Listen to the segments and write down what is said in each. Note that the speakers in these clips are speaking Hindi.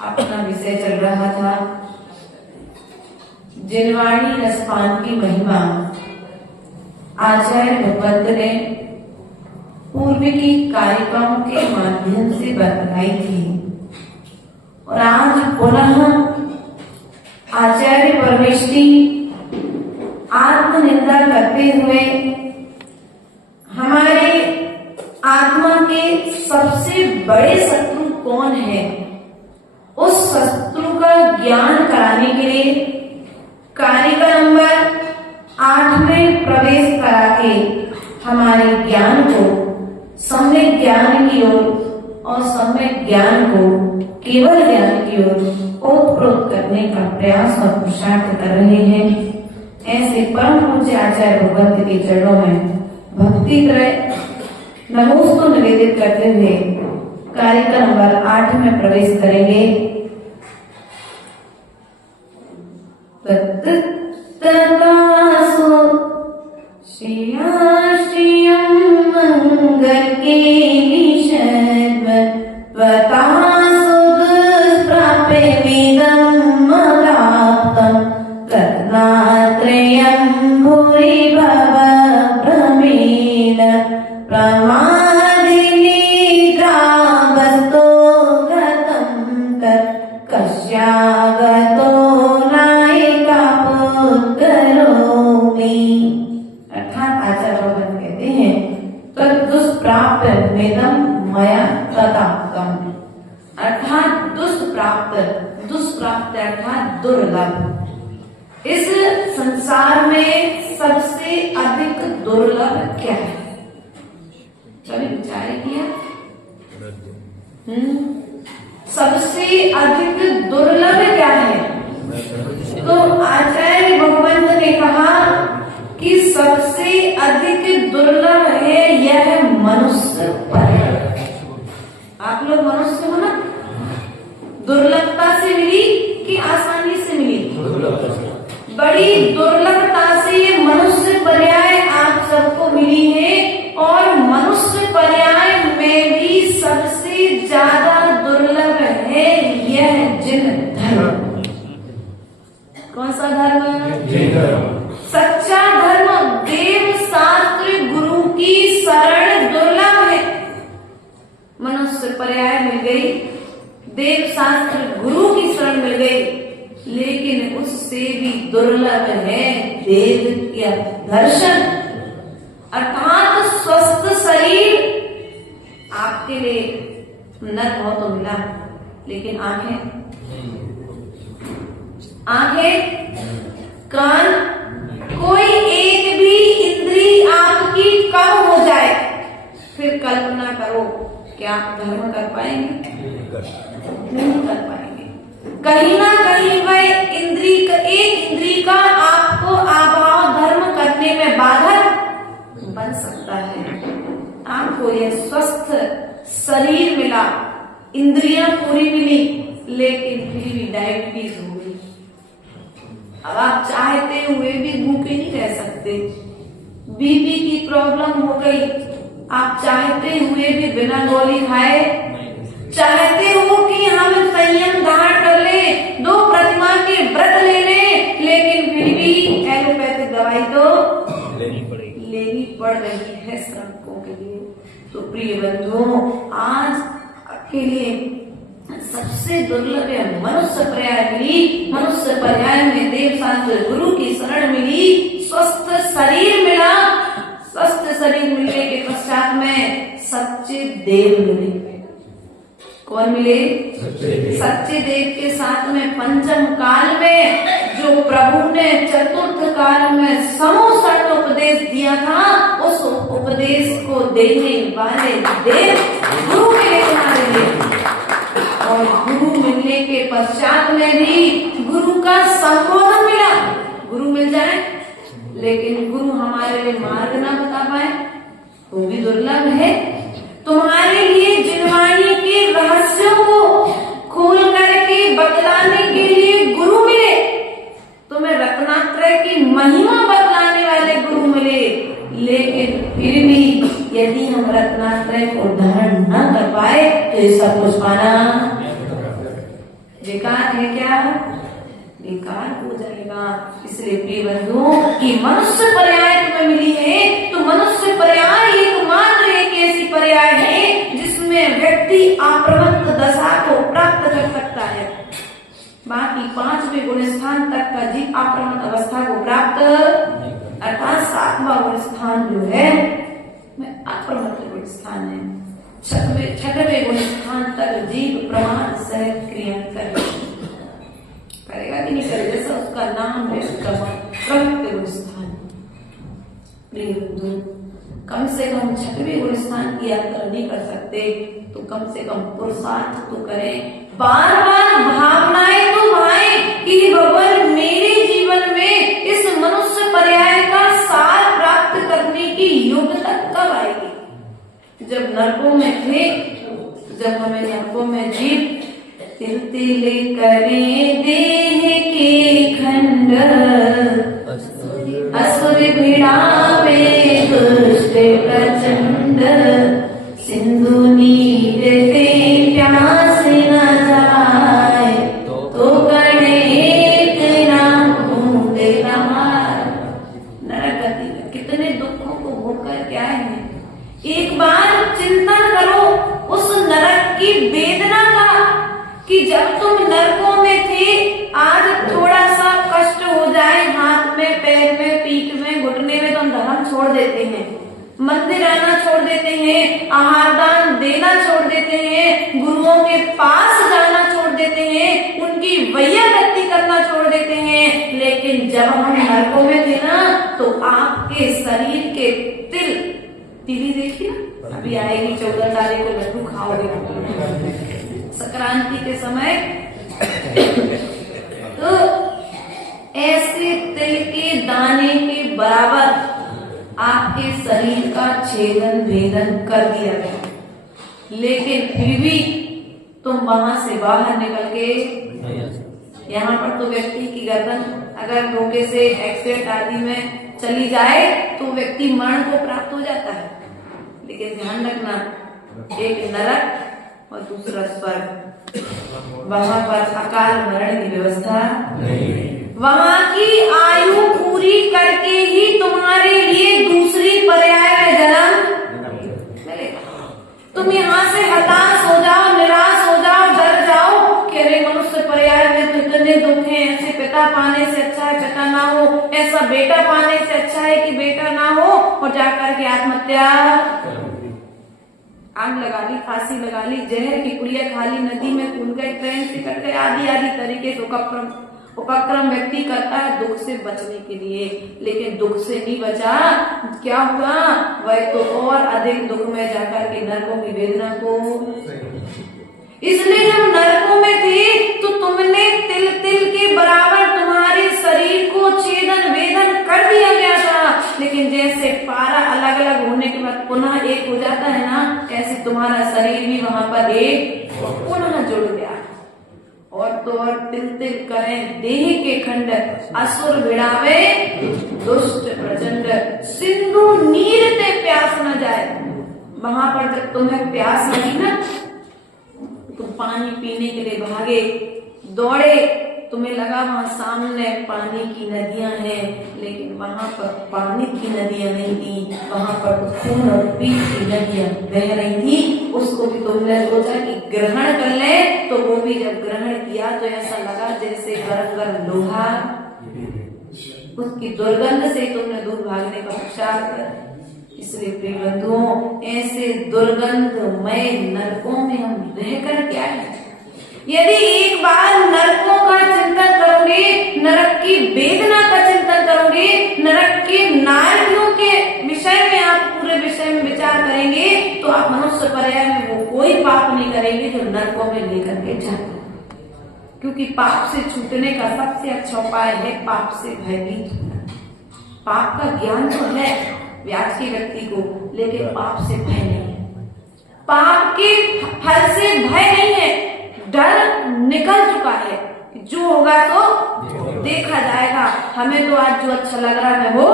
अपना विषय चल रहा था जिनवाणी रसपान की महिमा। आचार्य भगवंत ने पूर्व की कारिकाओं के माध्यम से बतलाई थी और आज पुनः आचार्य परमेष्ठी आत्मनिंदा करते हुए हमारे आत्मा के सबसे बड़े शत्रु कौन है, उस शत्रु का ज्ञान कराने के लिए कारिका नंबर 8 में प्रवेश करा के हमारे ज्ञान को सम्यक ज्ञान की ओर और सम्यक ज्ञान को केवल ज्ञान की ओर ओतप्रोत करने का प्रयास और पुरुषार्थ कर रहे हैं। ऐसे परम पूज्य आचार्य भगवंत के चरणों में भक्ति त्रय नमोस्तु निवेदित करते हुए कारिका नंबर 8 में प्रवेश करेंगे। तत्तकासो श्रियं मंगल केलिशर्व त्वतासु दुष्प्राप्यमिदं मदाप्तं रत्नात्रयं भूरि भव प्रमेण प्रमादिनिद्रावस्तो गतं तत् कस्यागतो नायिका पुत्रोमि। अर्थात आचार्य भगवान कहते हैं दुष्प्राप्त मेदम मया तताक्तम, अर्थात दुष्प्राप्त अर्थात दुर्लभ। इस संसार में सबसे अधिक दुर्लभ क्या है? कभी विचार किया? सबसे अधिक दुर्लभ क्या है? तो आचार्य भगवंत ने कहा कि सबसे अधिक दुर्लभ है यह मनुष्य पर्याय। आप लोग मनुष्य हो ना? दुर्लभता से मिली कि आसानी से मिली? बड़ी दुर्लभता से ये मनुष्य पर्याय आप सबको मिली है। और मनुष्य पर्याय में भी सबसे ज्यादा दुर्लभ है यह जिन धर्म। कौन सा धर्म? सच्चा धर्म, देव शास्त्र गुरु की शरण दुर्लभ है। मनुष्य पर्याय मिल गई, देव शास्त्र गुरु की शरण मिल गई, लेकिन उससे भी दुर्लभ है देव का दर्शन, अर्थात स्वस्थ शरीर। आपके लिए नर हो तो मिला, लेकिन आंखें, कान, कोई एक भी इंद्री आपकी कम हो जाए, फिर कल्पना करो क्या आप धर्म कर पाएंगे? नहीं कर पाएंगे। कहीं ना कहीं वह एक इंद्री का आपको अभाव धर्म करने में बाधक बन सकता है। आपको यह स्वस्थ शरीर मिला, इंद्रियां पूरी मिली, लेकिन फिर भी डायबिटीज हो गई। अब आप चाहते हुए भी भूखे नहीं रह सकते। बीपी की प्रॉब्लम हो गई, आप चाहते हुए भी बिना गोली खाए, चाहते हो कि हम संयम धारण कर ले, 2 प्रतिमा के व्रत ले ले, लेकिन फिर भी एलोपैथिक दवाई तो लेनी पड़ रही है श्रमिकों के लिए। तो प्रिय बंधुओं, आज आपके लिए सबसे दुर्लभ है मनुष्य पर्याय मिली। मनुष्य पर्याय में देव शास्त्र गुरु की शरण मिली, स्वस्थ शरीर मिला। स्वस्थ शरीर मिलने के पश्चात में सच्चे देव मिले। कौन मिले? सच्चे देव के साथ में पंचम काल में जो प्रभु ने चतुर्थ काल में समोसण उपदेश दिया था, उस उपदेश को देने वाले देव गुरु मिले हमारे लिए। और गुरु मिलने के पश्चात में भी गुरु का संबोधन मिला। गुरु मिल जाए लेकिन गुरु हमारे लिए मार्ग ना बता पाए, वो भी दुर्लभ है। तुम्हारे लिए जिनवाणी के रहस्यों को खोल करके बतलाने के लिए गुरु मिले, तुम्हें रत्नात्रय की महिमा बतलाने वाले गुरु मिले। लेकिन फिर भी यदि हम रत्नात्रय को धारण न कर पाए तो ये सब कुछ पाना बेकार है। क्या बेकार हो जाएगा। इसलिए प्रिय बंधुओं की मनुष्य पर्याय तुम्हें मिली है, तो मनुष्य पर्याय एकमात्र एक ऐसी पर्याय है जिसमें व्यक्ति अप्रमत्त दशा को प्राप्त कर सकता है। बाकी 5वें गुण स्थान तक का जीव अप्रमत्त अवस्था को प्राप्त, अर्थात 7वां गुण स्थान जो है अप्रमत्त गुण स्थान है। 6वें गुण स्थान तक जीव प्रमाण सहित क्रिया करेगा कि नहीं करेगा, जैसा उसका नाम है प्रमत्त गुण स्थान। कम से कम 6वें गुण स्थान की यात्रा नहीं कर सकते तो कम से कम पुरुषार्थ तो करें, बार बार भावनाएं तो भाएं कि भगवान मेरे जीवन में इस मनुष्य पर्याय का सार प्राप्त करने की योग्यता कब आएगी। जब नरकों में थे, जब हमें नरकों में जीव तिल तिल करे देह के खंड, असुर भिड़ावे दुष्ट प्रचंड, सिंधु नीर ते प्यास न जाए, तो गणेश नाम बूंदे नमार। नरक गति में कितने दुखों को भोग कर क्या है। एक बार चिंतन करो उस नरक की वेदना का कि जब तुम नरकों में थे, आज थोड़ा सा कष्ट हो जाए हाथ में, पैर में, पीठ में, घुटने में, तो हम धर्म छोड़ देते हैं, मंदिर आना छोड़ देते हैं, आहार दान देना छोड़ देते हैं, गुरुओं के पास जाना छोड़ देते हैं, उनकी वैयागत्ती करना छोड़ देते हैं। लेकिन जब हम नरकों में थे ना, तो आपके शरीर के तिली देखिए, अभी आएगी 14 तारीख को, लड्डू खाओगे संक्रांति के समय। तो ऐसे तिल के दाने के बराबर आपके शरीर का छेदन भेदन कर दिया गया, लेकिन फिर भी तुम वहां से बाहर निकल के, यहाँ पर तो व्यक्ति की गर्दन अगर धोखे से एक्सीडेंट आदि में चली जाए तो व्यक्ति मरण को प्राप्त हो जाता है, लेकिन ध्यान रखना, एक नरक और दूसरा स्वर्ग, वहां पर अकाल मरण की व्यवस्था नहीं। वहां की आयु पूरी करके ही तुम्हारे लिए दूसरी पर्याय में जन्म मिलेगा। तुम यहाँ से हताश हो जाओ, निराश हो जाओ, डर जाओ कि अरे मनुष्य पर्याय में तो इतने दुख हैं, ऐसे पिता पाने से अच्छा है पिता ना हो, ऐसा बेटा पाने से अच्छा है कि बेटा ना हो, और जाकर के आत्महत्या, आग लगा ली, फांसी लगा ली, जहर की पुड़िया खा ली, नदी में कूद गए, ट्रेन से कट गए, आदि आदि तरीके से उपक्रम व्यक्ति करता है दुख से बचने के लिए, लेकिन दुख से नहीं बचा, क्या हुआ, वह तो और अधिक दुख में जाकर के नरकों की वेदना को। इसलिए जब नरकों में थे तो तुमने तिल तिल के बराबर तुम्हारे शरीर को छेदन वेदन कर दिया गया था, लेकिन जैसे पारा अलग अलग होने के बाद पुनः एक हो जाता है ना, ऐसे तुम्हारा शरीर भी वहां पर एक पुनः जुड़ गया। और तो और तिल तिल करें देह के खंड, असुर भिड़ावे दुष्ट प्रचंड, सिंधु नीर ते प्यास न जाए। वहां पर जब तुम्हें प्यास लगी ना, तुम पानी पीने के लिए भागे, दौड़े, तुम्हें लगा वहां सामने पानी की नदियां हैं, लेकिन वहां पर पानी की नदियां नहीं थी, वहां पर खून और पीठ की नदियां बह रही थी। उसको भी तुमने सोचा कि ग्रहण कर ले, तो वो भी जब ग्रहण किया तो ऐसा लगा जैसे गरम गरम लोहा, उसकी दुर्गंध से तुमने दूर भागने का प्रचार कर। इसलिए प्रिय बंधुओं, ऐसे दुर्गंधमय नरकों में हम रहकर क्या है, यदि एक बार नरकों का चिंतन करोगे, नरक की वेदना का चिंतन करोगे, नरक के नारियों के विषय में आप पूरे विषय में विचार करेंगे, तो आप मनुष्य पर्याय में वो कोई पाप नहीं करेंगे जो नरकों में लेकर के जाते। क्योंकि पाप से छूटने का सबसे अच्छा उपाय है पाप से भयभीत होना। पाप का ज्ञान तो है व्यास के व्यक्ति को, लेकिन पाप से भय नहीं है, पाप के फल से भय नहीं है, डर निकल चुका है कि जो होगा तो देखा जाएगा, हमें तो आज जो अच्छा लग रहा है वो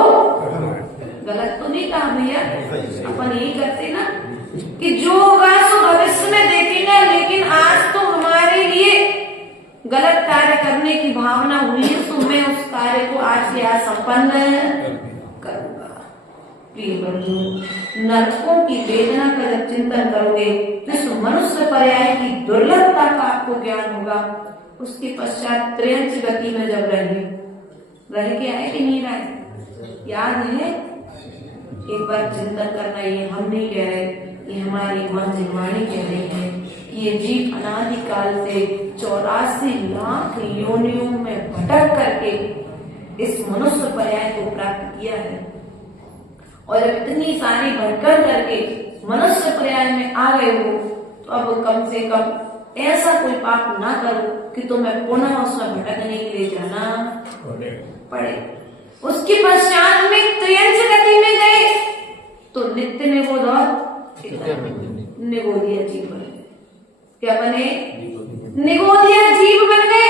गलत तो नहीं कहा भैया, अपन यही करते ना कि जो होगा तो भविष्य में देखेंगे, लेकिन आज तो हमारे लिए गलत कार्य करने की भावना हुई है, तो मैं उस कार्य को आज से आज संपन्न करूंगा। प्रिय बंधु, नरकों की वेदना का जब चिंतन करोगे, तो मनुष्य पर्याय की दुर्लभता का आपको ज्ञान होगा। उसके पश्चात त्रयंच गति में जब रह के आए कि नहीं रहे, याद है, एक बार चिंतन करना, ये हम नहीं कह रहे, ये हमारी मन जिह्वाणी कह रही है कि ये जीव अनादिकाल से 84 लाख योनियों में भटक करके इस मनुष्य पर्याय को प्राप्त किया है, और जब इतनी सारी भटकर करके मनुष्य पर्याय में आ गए हो, तो अब कम से कम ऐसा कोई पाप ना करो कि तुम्हें पुनः उसमें भटकने के लिए जाना पड़े। उसके पश्चात में त्रयंच गति में गए तो नित्य निगोद और निगोदिया जीव बने। क्या बने? निगोदिया जीव बन गए।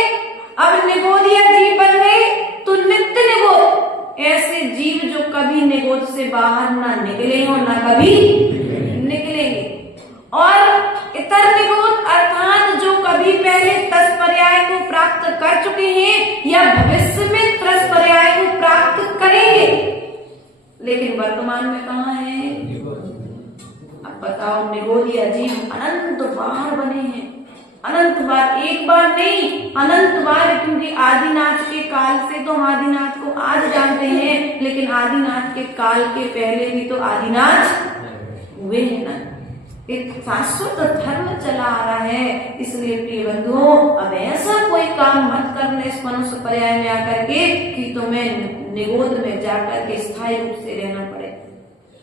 अब निगोदिया जीव बन गए तो नित्य निगोद, ऐसे जीव जो कभी निगोद से बाहर ना निकले हो, ना कभी निकलेंगे, और इतर निगोद अर्थात जो कभी पहले तस पर्याय को प्राप्त कर चुके हैं या भविष्य में त्रस पर्याय को प्राप्त करेंगे, लेकिन वर्तमान में कहाँ है? अब बताओ, निगोदिया जीव अनंत बार बने हैं, अनंत बार, एक बार नहीं अनंत बार, क्योंकि आदिनाथ के काल से तो हम आदिनाथ को आज जानते हैं, लेकिन आदिनाथ के काल के पहले भी तो आदिनाथ हुए हैं ना। एक शाश्वत धर्म चला आ रहा है। इसलिए प्रिय बंधुओं, अब ऐसा कोई काम मत करना इस मनुष्य पर्याय में आकर के कि तुम्हें निगोद में जाकर के स्थायी रूप से रहना पड़े।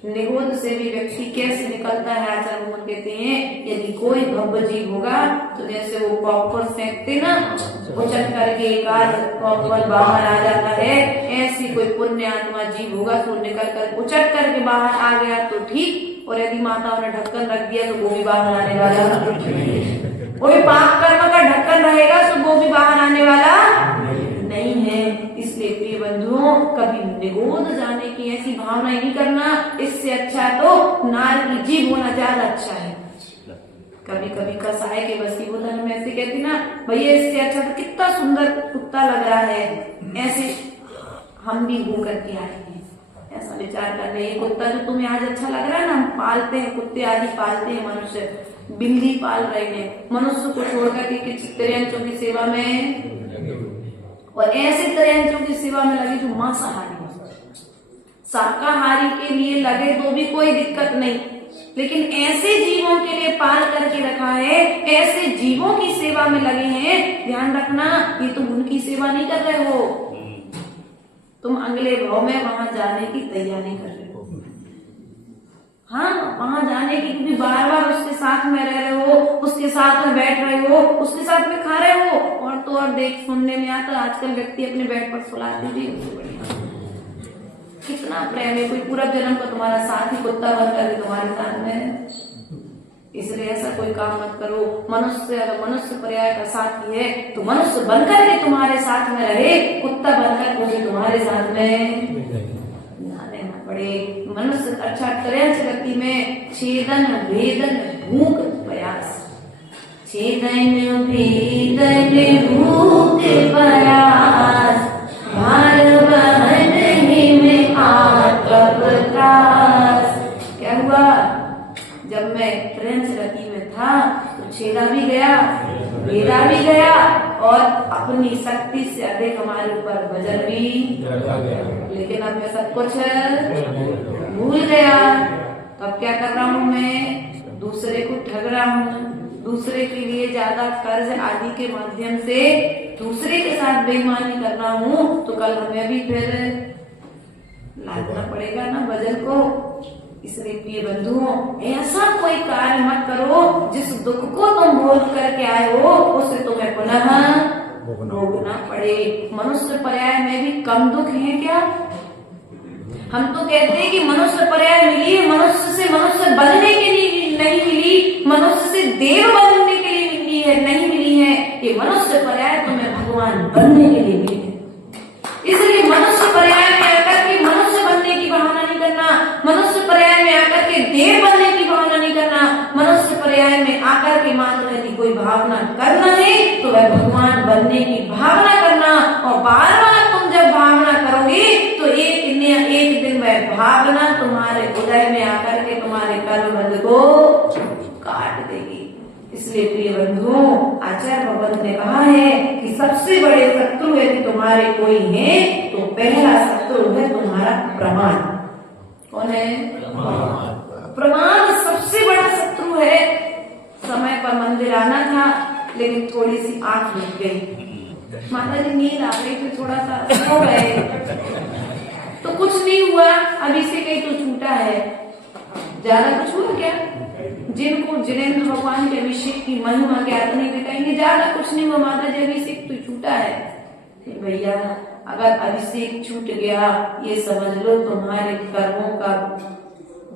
निगोद से भी व्यक्ति कैसे निकलता है, आचार्य भगवान कहते हैं यदि कोई भव्य जीव होगा तो जैसे वो पॉपकॉर्न फेंकते ना, उछल करके एक आध पॉपकॉर्न बाहर आ जाता है, ऐसी कोई पुण्य आत्मा जीव होगा तो निकल कर उछल करके बाहर आ गया तो ठीक, और यदि माताओं ने ढक्कन रख दिया तो वो भी बाहर आने वाला, कोई पाप कर्म का ढक्कन रहेगा तो वो भी बाहर आने वाला नहीं है। इसलिए प्रिय बंधुओं, कभी निगोद जाने की ऐसी भावना नहीं करना, इससे अच्छा तो नार की जीभ होना ज्यादा अच्छा है। कभी कभी कसाई के बस की बोतल हम ऐसे कहती ना, भैया इससे अच्छा तो कितना सुंदर कुत्ता लग रहा है, ऐसे हम भी हो करके आए हैं, ऐसा विचार कर रहे हैं। कुत्ता जो तुम्हें आज अच्छा लग रहा है ना, हम पालते हैं, कुत्ते आदि पालते हैं, मनुष्य बिल्ली पाल रहे हैं, मनुष्य को छोड़कर के चित्तरियांचों की सेवा में, और ऐसे त्रयंचों की सेवा में लगे जो मांसाहारी, शाकाहारी के लिए लगे तो भी कोई दिक्कत नहीं, लेकिन ऐसे जीवों के लिए पाल करके रखा है, ऐसे जीवों की सेवा में लगे हैं। ध्यान रखना, ये तुम उनकी सेवा नहीं कर रहे हो, तुम अगले भाव में वहां जाने की तैयारी कर रहे हो। हाँ, वहां जाने की, क्योंकि बार बार उसके साथ में रह रहे हो, उसके साथ में बैठ रहे हो, उसके साथ में खा रहे हो, और तो और देख सुनने में आता आजकल व्यक्ति अपने बेड पर सुलाते भी, कितना प्रेम है, कोई पूरा जन्म का तुम्हारा साथ ही कुत्ता बनकर के तुम्हारे साथ में। इसलिए ऐसा कोई काम मत करो। मनुष्य अगर मनुष्य पर्याय का साथी है तो मनुष्य बनकर के तुम्हारे साथ में रहे, कुत्ता बनकर मुझे तुम्हारे साथ में ना रहना पड़े। मनुष्य अर्थात त्रयंच गति में छेदन भेदन भूख प्रयास, छेदन भेदन भूख प्रयास, भार बहन में आत्म त्रास। क्या हुआ, जब मैं त्रयंच गति में था तो छेदा भी गया, भेदा भी गया, और अपनी शक्ति से अधिक हमारे ऊपर वजन भी, लेकिन अब मैं सब कुछ भूल गया। तो अब क्या कर रहा हूँ, मैं दूसरे को ठग रहा हूँ, दूसरे के लिए ज्यादा कर्ज आदि के माध्यम से दूसरे के साथ बेईमानी कर रहा हूँ, तो कल हमें भी फिर लादना पड़ेगा ना वजन को। इसलिए प्रिय बंधुओं, ऐसा कोई कार्य मत करो जिस दुख को तुम भोग करके आए हो उसे तुम्हें पुनः भोगना पड़े। मनुष्य पर्याय में भी कम दुख है क्या? हम तो कहते हैं कि मनुष्य पर्याय मिली है, मनुष्य से मनुष्य बनने के लिए नहीं मिली, मनुष्य से देव बनने के लिए मिली है, नहीं मिली है। ये मनुष्य पर्याय तुम्हें भगवान बनने के लिए मिली है। इसलिए मनुष्य पर्याय में आकर के मनुष्य बनने की भावना नहीं करना, मनुष्य पर्याय में आकर के देव बनने की भावना नहीं करना, मनुष्य पर्याय में आकर के मात्र यदि कोई भावना करना है तो वह भगवान बनने की भावना करना। और बार बार तुम जब भावना करोगे तो एक दिन वह भावना तुम्हारे हृदय में आकर के तुम्हारे कर्मबंध को काट देगी। इसलिए प्रिय बंधुओं, आचार्य भगवत ने कहा है कि सबसे बड़े शत्रु यदि तुम्हारे कोई है तो पहला शत्रु है तुम्हारा प्रमाण। कौन है? प्रमाण सबसे बड़ा शत्रु है। समय पर मंदिर आना था लेकिन थोड़ी सी आंख लग गई, माता जी नींद आ गई तो थोड़ा सा सो गए तो कुछ नहीं हुआ, अभी से कहीं तो छूटा है, ज्यादा कुछ हुआ क्या? जिनको जिनेंद्र भगवान के अभिषेक की महिमा ज्ञात नहीं कहेंगे ज्यादा कुछ नहीं हुआ, माता जी अभिषेक तो छूटा है। भैया अगर अभिषेक छूट गया ये समझ लो तुम्हारे कर्मों का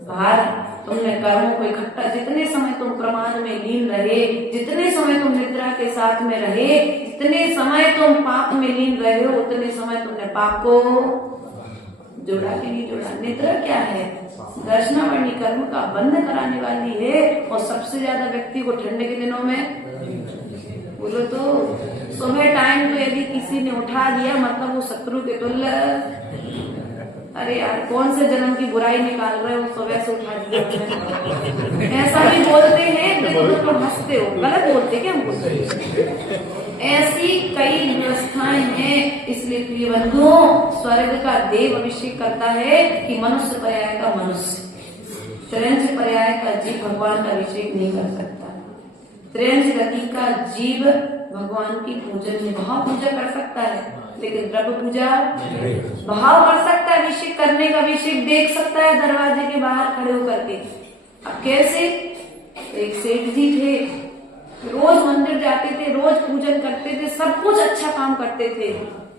भार, तुमने कर्मों को इकट्ठा, जितने समय तुम प्रमाद में लीन रहे, जितने समय तुम निद्रा के साथ में रहे, जितने समय तुम पाप में लीन रहे हो, उतने समय तुमने पाप को जोड़ा कि नहीं जोड़ा। निद्रा क्या है? दर्शनावली कर्म का बंध कराने वाली है। और सबसे ज्यादा व्यक्ति को ठंड के दिनों में बोलो तो सुबह टाइम तो यदि किसी ने उठा दिया मतलब वो शत्रु के तुल्य, अरे यार कौन से जन्म की बुराई निकाल रहे हो, सुबह से उठा दिया। ऐसा भी बोलते हैं, देखो तुम हंसते हो, गलत बोलते क्या हमको। ऐसी कई व्यवस्थाएं हैं। इसलिए प्रिय बंधुओं, स्वर्ग का देव अभिषेक करता है कि मनुष्य पर्याय का मनुष्य, त्रियंच पर्याय का जीव भगवान का अभिषेक नहीं कर सकता। त्रियंच गति का जीव भगवान की पूजन में भाव पूजा कर सकता है, लेकिन द्रव्य पूजा भाव कर सकता है। अभिषेक करने का अभिषेक देख सकता है दरवाजे के बाहर खड़े होकर के। अब कैसे? एक सेठ जी थे, रोज मंदिर जाते थे, रोज पूजन करते थे, सब कुछ अच्छा काम करते थे,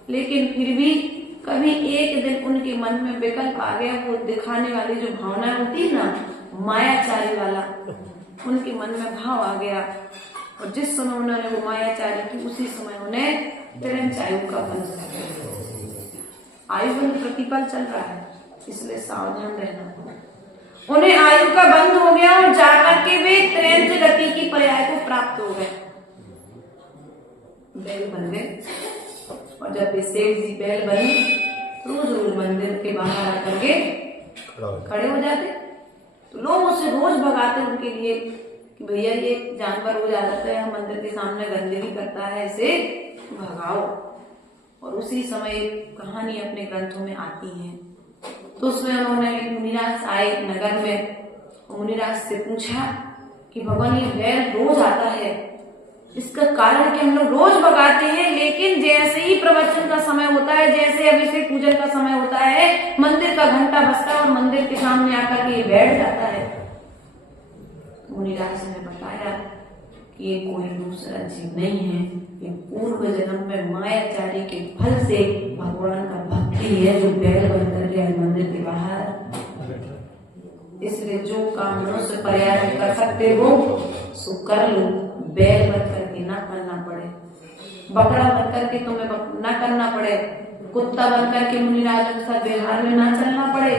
लेकिन फिर भी कभी एक दिन उनके मन में विकल्प आ गया। वो दिखाने वाली जो भावना होती है ना, मायाचारी वाला, उनके मन में भाव आ गया। और जिस समय उन्होंने वो मायाचारी की, उसी समय उन्हें तुरंत आयु का बंध, आयु बंध प्रतिपल चल रहा है, इसलिए सावधान रहना। उन्हें आयु का बंध हो गया और जाकर के वे त्रियंच गति की पर्याय को प्राप्त हो गए, बैल बन गए। और जब वे सेठ जी बैल बने, रोज रोज मंदिर के बाहर आकर के खड़े हो जाते, तो लोग उसे रोज भगाते उनके लिए कि भैया ये जानवर रोज आ जाता है, मंदिर के सामने गंदगी करता है, इसे भगाओ। और उसी समय कहानी अपने ग्रंथों में आती है। तो उसमें उन्होंने एक मुनिराज आए नगर में, मुनिराज से पूछा कि भगवान ये बैल रोज आता है, इसका कारण कि हम लोग रोज भगाते हैं, लेकिन जैसे ही प्रवचन का समय होता है, जैसे अभिषेक पूजन का समय होता है, मंदिर का घंटा बजता है और मंदिर के सामने आकर के ये बैठ जाता है। मुनिराज ने बताया कि ये कोई दूसरा जीव नहीं है, ये पूर्व जन्म में मायाचारी के फल से भगवान का भक्ति है, जो बैल बनकर के मंदिर के बाहर। इसलिए जो काम मनुष्य पर्याय कर सकते हो सो कर लो, बैल बन करके ना करना पड़े, बकरा बन करके तुम्हें ना करना पड़े, कुत्ता बन करके मुनिराजों के साथ व्यवहार में ना चलना पड़े।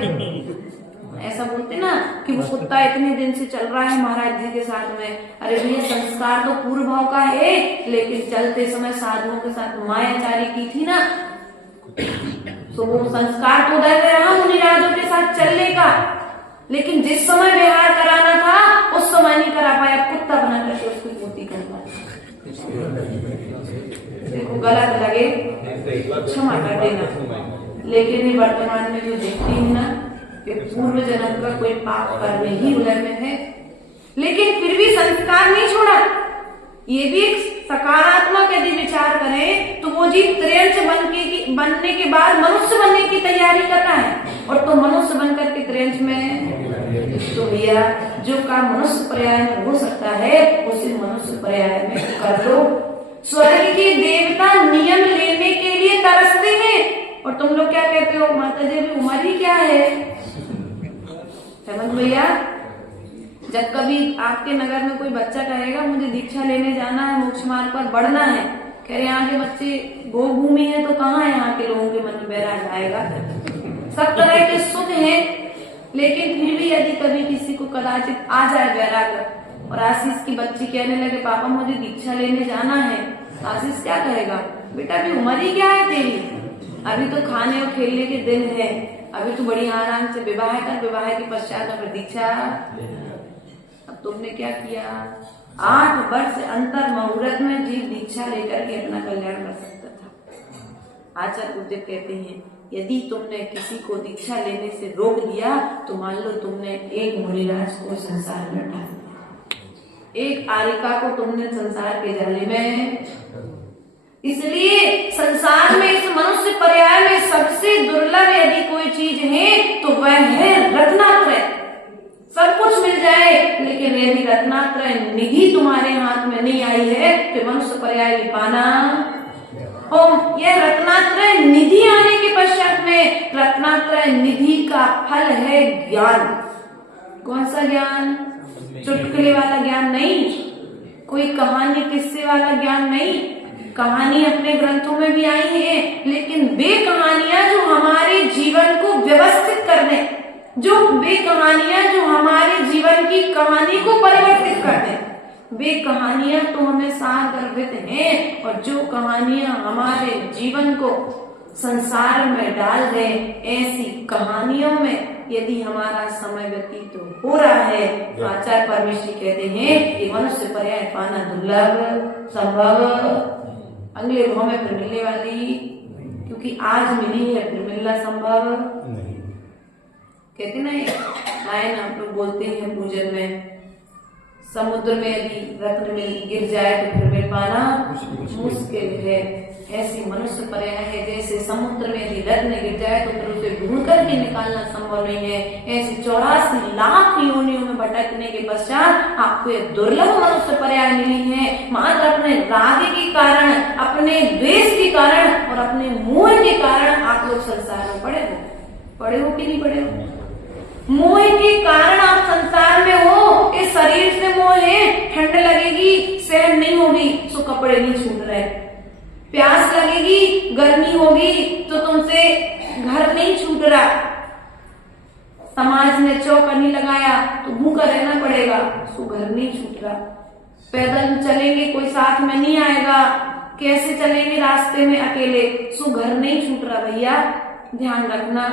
ऐसा बोलते ना कि वो कुत्ता इतने दिन से चल रहा है महाराज जी के साथ में। अरे भैया संस्कार तो पूर्व भाव का है, लेकिन चलते समय साधुओं के साथ मायाचारी की थी ना, तो वो संस्कार तो उदय रहा मुनिराजों के साथ चलने का, लेकिन जिस समय व्यवहार कराना था उस समय नहीं करा पाया, कुत्ता बना करके उसकी पूर्ति करता। देखो गलत लगे क्षमा कर देना, लेकिन ये वर्तमान में जो देखती हूँ ना, पूर्व जन्म का कोई पाप कर्म ही उदय में है, लेकिन फिर भी संस्कार नहीं छोड़ा। ये भी एक सकारात्मक यदि विचार करें तो वो जीव त्रियंच बनने के बाद मनुष्य बनने की तैयारी कर रहा है, और तो मनुष्य बनकर के त्रियंच में, तो भैया जो काम मनुष्य पर्याय में हो सकता है उसे मनुष्य पर्याय में कर लो। स्वर्ग के देवता नियम लेने के लिए तरसते हैं, और तुम लोग क्या कहते हो, माता जी अभी उम्र ही क्या है। हेमंत भैया, जब कभी आपके नगर में कोई बच्चा कहेगा मुझे दीक्षा लेने जाना है, मोक्ष मार्ग पर बढ़ना है, कह रहे यहाँ के बच्चे गोभूमि है, तो कहाँ है यहाँ के लोगों के मन में बैराग आएगा। सब तरह के सुख हैं, लेकिन फिर भी यदि कभी किसी को कदाचित आ जाए बैराग, और आशीष की बच्ची कहने लगे पापा मुझे दीक्षा लेने जाना है, आशीष क्या कहेगा, बेटा अभी उम्र ही क्या है तेरी, अभी तो खाने और खेलने के दिन है, अभी तो बड़ी आराम से विवाह कर, विवाह के पश्चात में दीक्षा। अब तुमने क्या किया, 8 वर्ष अंतर मुहूर्त में जीव दीक्षा लेकर के अपना कल्याण कर सकता था। आचार्य पूज्य कहते हैं यदि तुमने किसी को दीक्षा लेने से रोक दिया तो मान लो तुमने एक मुनिराज को संसार में डाल दिया, एक आरिका को तुमने संसार के जाले में। इसलिए संसार में इस मनुष्य पर्याय में सबसे दुर्लभ यदि कोई चीज है तो वह है रत्नात्रय। सब कुछ मिल जाए, लेकिन यदि रत्नात्रय निधि तुम्हारे हाथ में नहीं आई है तो मनुष्य पर्याय भी पाना। और यह रत्नात्रय निधि आने के पश्चात में रत्नात्रय निधि का फल है ज्ञान। कौन सा ज्ञान, चुटकुले वाला ज्ञान नहीं, कोई कहानी किस्से वाला ज्ञान नहीं। कहानी अपने ग्रंथों में भी आई है, लेकिन वे कहानियां जो हमारे जीवन को व्यवस्थित कर दें, जो वे कहानियां जो हमारे जीवन की कहानी को परिवर्तित कर दें, वे कहानियां तो हमें सार गर्भित हैं। और जो कहानियां हमारे जीवन को संसार में डाल दें। ऐसी कहानियों में यदि हमारा समय व्यतीत हो रहा है तो आचार्य परमेश्वरी कहते हैं कि मनुष्य पर्याय पाना दुर्लभ, संभव अगले भाव में फिर मिलने वाली, क्योंकि आज मिली है फिर मिलना संभव नहीं। कहते ना लाइन आप लोग बोलते हैं पूजन में, समुद्र में यदि रत्न मिल गिर जाए तो फिर मिल पाना मुश्किल है। ऐसी मनुष्य पर्याय है जैसे समुद्र में यदि रत्न गिर जाए तो फिर उसे ढूंढ करके निकालना संभव नहीं है। ऐसी 84 लाख योनियों में भटकने के पश्चात आपको ये दुर्लभ मनुष्य पर्याय मिली है। मात्र अपने राग के कारण, अपने द्वेष के कारण और अपने मोह के कारण आप लोग संसार में पड़े हो कि नहीं पड़े हो? मोह के कारण आप संसार में हो। इस शरीर से मोह है, ठंड लगेगी सहन नहीं होगी तो कपड़े नहीं छूट रहे, प्यास लगेगी गर्मी होगी तो तुमसे घर नहीं छूट रहा, समाज ने चौका नहीं लगाया तो भूखा रहना पड़ेगा तो घर नहीं छूट रहा, पैदल चलेंगे कोई साथ में नहीं आएगा, कैसे चलेंगे रास्ते में अकेले सो घर नहीं छूट रहा। भैया ध्यान रखना,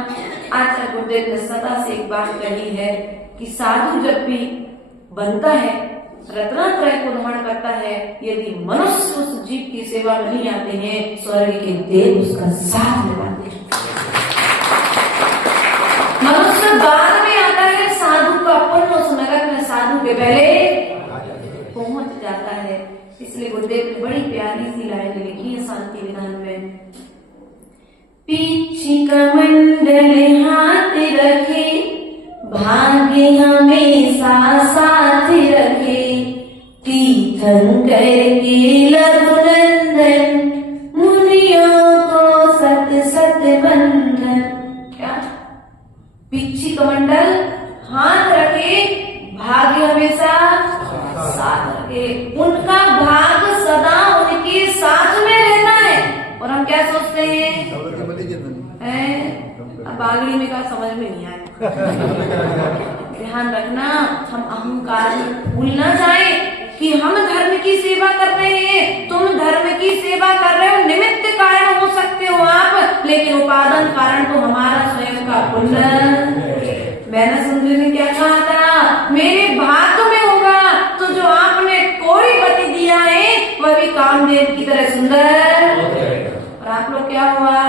आचार्य गुरुदेव ने सदा से एक बात कही है कि साधु जब भी बनता है, रत्नात्रय को धारण करता है, यदि मनुष्य उस जीव की सेवा में नहीं आते हैं, स्वर्ग के देव उसका साथ निभाते हैं। मनुष्य बाद में आता है, साधु का पुण्य उस नगर में साधु के पहले पहुंच जाता है। इसलिए गुरुदेव ने बड़ी प्यारी सी लाइन लिखी है शांति विधान में, पीछे कमंडल हाथ रखे, भाग्य हमेशा साथ रखे, तीर्थंकर के लघुनंदन, मुनियों को सत सत बंधन। क्या? पीछे कमंडल हाथ रखे, भाग्य हमेशा साथ रखे, उनका भाग सदा उनके साथ में रहना है। और हम क्या सोचते हैं, बागड़ी में का समझ में नहीं आया। ध्यान रखना, हम अहंकार में भूल ना जाए कि हम धर्म की सेवा कर रहे हैं, तुम धर्म की सेवा कर रहे हो, निमित्त कारण हो सकते हो आप, लेकिन उपादान कारण तो हमारा स्वयं का पुण्य। मैंने सुंदरी ने क्या कहा था, मेरे भाग्य में होगा तो जो आपने कोई पति दिया है वह भी कामदेव की तरह सुंदर। और आप लोग क्या हुआ,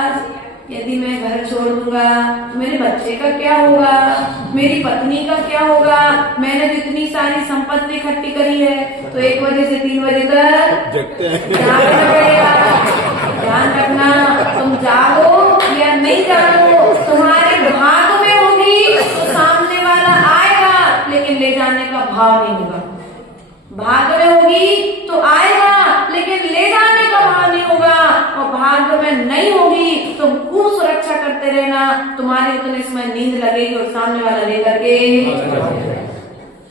यदि मैं घर छोड़ दूंगा तो मेरे बच्चे का क्या होगा, मेरी पत्नी का क्या होगा, मैंने जो इतनी सारी संपत्ति इकट्ठी करी है तो 1 बजे से 3 बजे तक जागना पड़ेगा। ध्यान रखना, तुम जागो या नहीं जागो, तुम्हारे भाग में होगी तो सामने वाला आएगा, लेकिन ले जाने का भाव नहीं होगा। भाग में होगी तो आएगा, लेकिन ले जाने का भाव नहीं होगा। और भाग्य में नहीं होगी तो खूब सुरक्षा करते रहना, तुम्हारे उतने समय नींद लगेगी और सामने वाला लेकर के।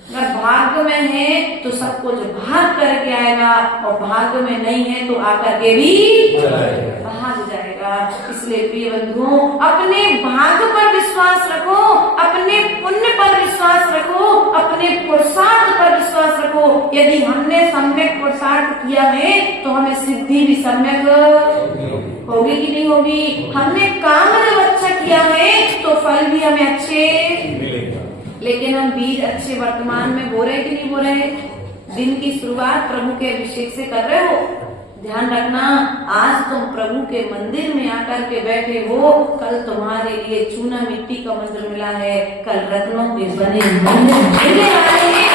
अगर भाग्य में है तो सब कुछ भाग करके आएगा, और भाग्य में नहीं है तो आकर के भी भाग जाएगा। इसलिए प्रिय बंधुओं, अपने भाग्य पर विश्वास रखो, अपने पुण्य पर विश्वास रखो, अपने पुरुषार्थ पर विश्वास रखो। यदि हमने सम्यक पुरुषार्थ किया है तो हमें सिद्धि भी सम्यक होगी कि नहीं होगी। हमने काम जब अच्छा किया है तो फल भी हमें अच्छे, लेकिन हम बीज अच्छे वर्तमान में बो रहे कि नहीं बो रहे। दिन की शुरुआत प्रभु के अभिषेक से कर रहे हो। ध्यान रखना, आज तुम प्रभु के मंदिर में आकर के बैठे हो, कल तुम्हारे लिए चूना मिट्टी का मंदिर मिला है, कल रत्नों के बने मंदिर मिलने वाले हैं।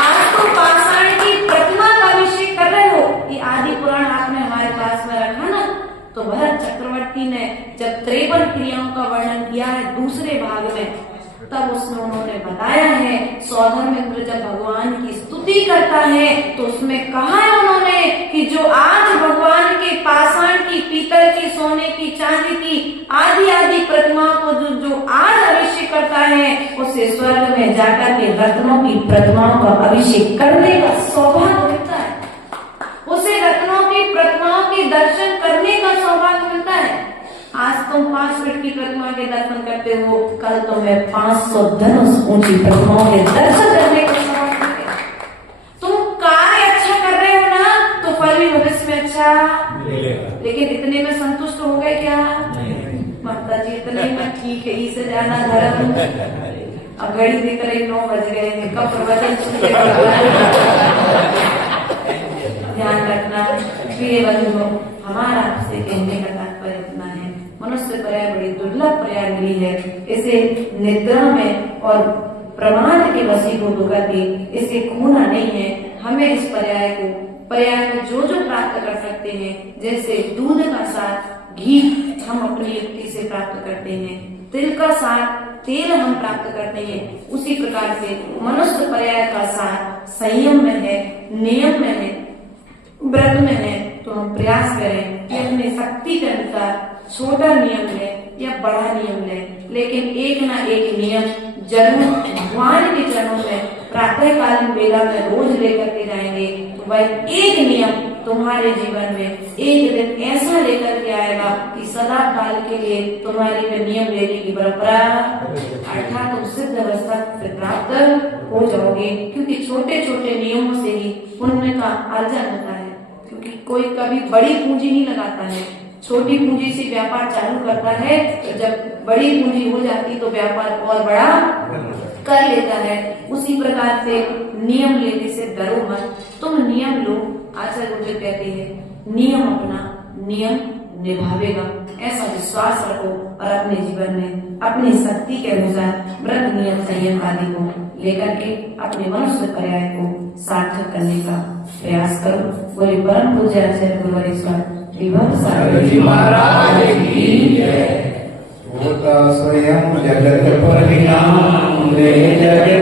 आज तुम पाषाण की प्रतिमा का अभिषेक कर रहे हो। ये आदि पुराण आपने हमारे पास में रखा ना, तो भरत चक्रवर्ती ने जब 53 क्रियाओं का वर्णन किया है दूसरे भाग में, तब उसमें उन्होंने बताया है, सौधर्मेंद्र जब भगवान की स्तुति करता है तो उसमें कहा है उन्होंने कि जो आज भगवान के पाषाण की, पीतल की, सोने की, चांदी की आदि आदि प्रतिमाओं को जो आज अभिषेक करता है, उसे स्वर्ग में जाकर के रत्नों की प्रतिमाओं का अभिषेक करने का सौभाग्य मिलता है। उसे रत्नों की प्रतिमाओं के दर्शन करने का सौभाग्य मिलता है। आज तुम 5 फीट की प्रतिमा के दर्शन करते हो, कल तुम्हें 500 धनुष ऊंची प्रतिमाओं के दर्शन करने का सौभाग्य मिलेगा। तुम कार्य अच्छा कर रहे हो ना तो फल भी भविष्य में अच्छा मिलेगा। लेकिन इतने में संतुष्ट हो गए क्या? इतने में ठीक है, इसे जाना धर्म। अब घड़ी देख रही 9 बज गए हैं, कब प्रवचन सुनेगा। ध्यान रखना प्रिय बंधुओं, हमारा आपसे कहने का तात्पर्य इतना है, मनुष्य पर्याय बड़ी दुर्लभ पर्याय मिली है। इसे निद्रा में और प्रमाद के वशीभूत करके इसे खोना नहीं है। हमें इस पर्याय को जो प्राप्त कर सकते हैं, जैसे दूध का साथ घी हम अपनी युक्ति से प्राप्त करते हैं, तिल का साथ तेल हम प्राप्त करते हैं, उसी प्रकार से मनुष्य पर्याय का साथ संयम में है, नियम में है, व्रत में है। तो हम प्रयास करें कि अपने शक्ति के अनुसार छोटा नियम लें या बड़ा नियम लें, लेकिन एक ना एक नियम जरूर भगवान के चरणों में प्रातः कालीन वेला में रोज लेकर के जाएंगे। तो वह एक नियम तुम्हारे जीवन में एक दिन ऐसा लेकर के आएगा कि सदा काल के लिए तुम्हारी में नियम लेने की परंपरा अर्थात तुम सिद्ध अवस्था से प्राप्त हो जाओगे। क्योंकि छोटे छोटे नियमों से ही पुण्य का अर्जन होता है। क्योंकि कोई कभी बड़ी पूंजी नहीं लगाता है, छोटी पूंजी से व्यापार चालू करता है, तो जब बड़ी पूंजी हो जाती तो व्यापार और बड़ा कर लेता है। उसी प्रकार से नियम लेने से डरो मत, तुम नियम लो। आचार्य गुरुदेव कहते हैं नियम अपना नियम निभावेगा, ऐसा विश्वास रखो और अपने जीवन में अपनी शक्ति के अनुसार व्रत नियम संयम आदि को लेकर के अपने मनुष्य पर्याय को सार्थक करने का प्रयास करो। बोले परम पूज्य आचार्य गुरुवरेश्वर महाराज की जय। स्वयं जगत परिणाम जगत